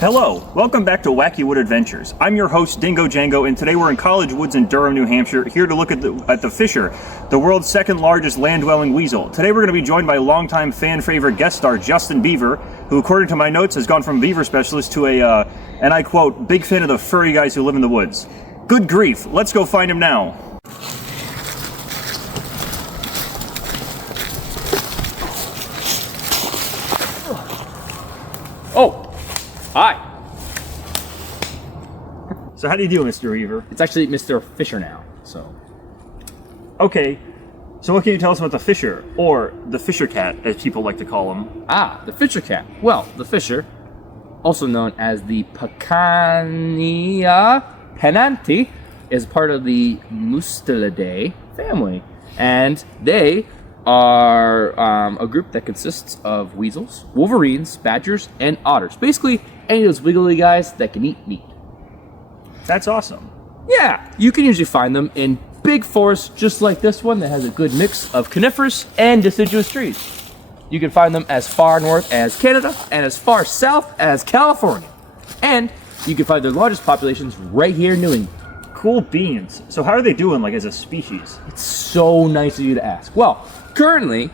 Hello, welcome back to Wacky Wood Adventures. I'm your host, Dingo Django, and today we're in College Woods in Durham, New Hampshire, here to look at the Fisher, the world's second largest land-dwelling weasel. Today we're going to be joined by longtime fan-favorite guest star Justin Beaver, who, according to my notes, has gone from beaver specialist to and I quote, big fan of the furry guys who live in the woods. Good grief, let's go find him now. Oh! Hi. So how do you do, Mr. Beaver? It's actually Mr. Fisher now, so. Okay, so what can you tell us about the Fisher, or the Fisher cat, as people like to call him? Ah, the Fisher cat. Well, the Fisher, also known as the Picanina pennanti, is part of the Mustelidae family, and they are a group that consists of weasels, wolverines, badgers, and otters. Basically, any of those wiggly guys that can eat meat. That's awesome. Yeah, you can usually find them in big forests just like this one that has a good mix of coniferous and deciduous trees. You can find them as far north as Canada and as far south as California. And you can find their largest populations right here in New England. Cool beans. So how are they doing, like, as a species? It's so nice of you to ask. Well, currently,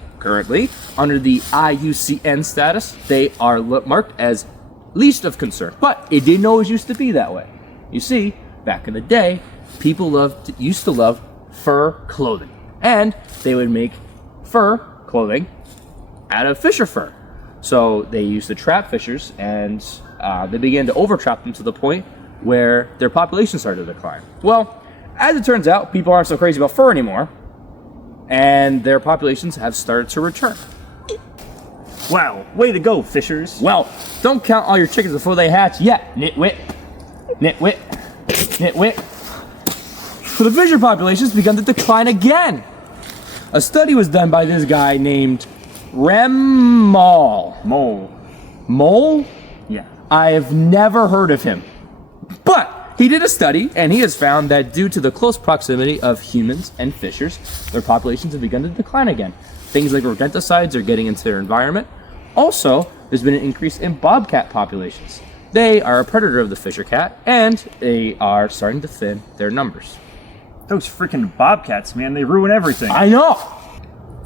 under the IUCN status, they are marked as least of concern. But it didn't always used to be that way. You see, back in the day, people used to love fur clothing. And they would make fur clothing out of fisher fur. So they used to trap fishers, and they began to overtrap them to the point where their population started to decline. Well, as it turns out, people aren't so crazy about fur anymore, and their populations have started to return. Wow, way to go, fishers. Well, don't count all your chickens before they hatch yet, nitwit. Nitwit. Nitwit. So the fisher population's begun to decline again. A study was done by this guy named Mole. Mole? Yeah. I've never heard of him. But he did a study, and he has found that due to the close proximity of humans and fishers, their populations have begun to decline again. Things like rodenticides are getting into their environment. Also, there's been an increase in bobcat populations. They are a predator of the fisher cat, and they are starting to thin their numbers. Those freaking bobcats, man, they ruin everything. I know!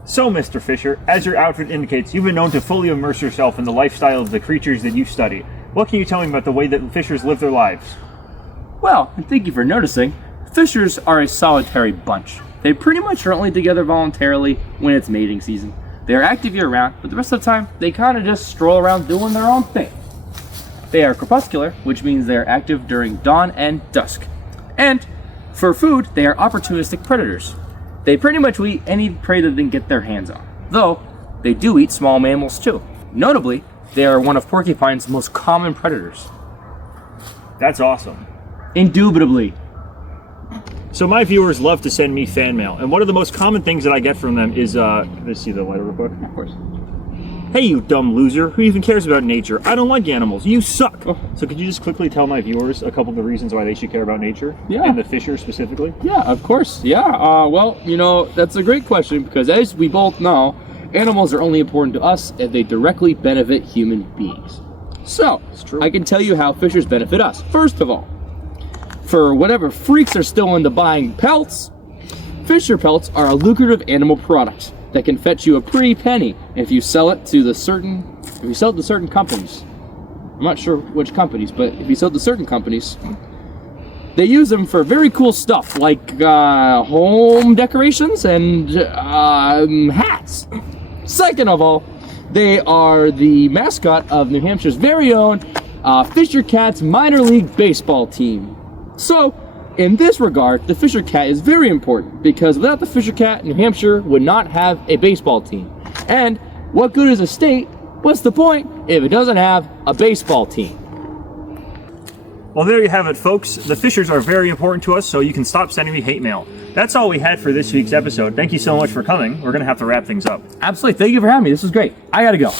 So, Mr. Fisher, as your outfit indicates, you've been known to fully immerse yourself in the lifestyle of the creatures that you study. What can you tell me about the way that fishers live their lives? Well, and thank you for noticing, fishers are a solitary bunch. They pretty much are only together voluntarily when it's mating season. They are active year-round, but the rest of the time, they kind of just stroll around doing their own thing. They are crepuscular, which means they are active during dawn and dusk. And for food, they are opportunistic predators. They pretty much eat any prey that they can get their hands on, though they do eat small mammals too. Notably, they are one of porcupine's most common predators. That's awesome. Indubitably. So my viewers love to send me fan mail, and one of the most common things that I get from them is, let's see the letter real quick. Of course. Hey, you dumb loser. Who even cares about nature? I don't like animals. You suck. Oh. So could you just quickly tell my viewers a couple of the reasons why they should care about nature? Yeah. And the fisher specifically? Yeah, of course. Yeah. Well, that's a great question, because as we both know, animals are only important to us if they directly benefit human beings. So, I can tell you how fishers benefit us. First of all, for whatever freaks are still into buying pelts, fisher pelts are a lucrative animal product that can fetch you a pretty penny if you sell it to certain companies. I'm not sure which companies, but if you sell it to certain companies, they use them for very cool stuff like home decorations and hats. Second of all, they are the mascot of New Hampshire's very own Fisher Cats minor league baseball team. So, in this regard, the Fisher Cat is very important, because without the Fisher Cat, New Hampshire would not have a baseball team. And what good is a state? What's the point if it doesn't have a baseball team? Well, there you have it, folks. The fishers are very important to us, so you can stop sending me hate mail. That's all we had for this week's episode. Thank you so much for coming. We're going to have to wrap things up. Absolutely. Thank you for having me. This was great. I got to go.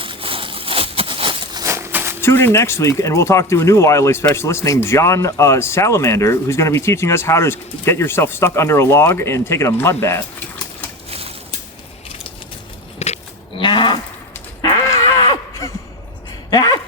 Tune in next week, and we'll talk to a new wildlife specialist named John Salamander, who's going to be teaching us how to get yourself stuck under a log and taking a mud bath. Ah!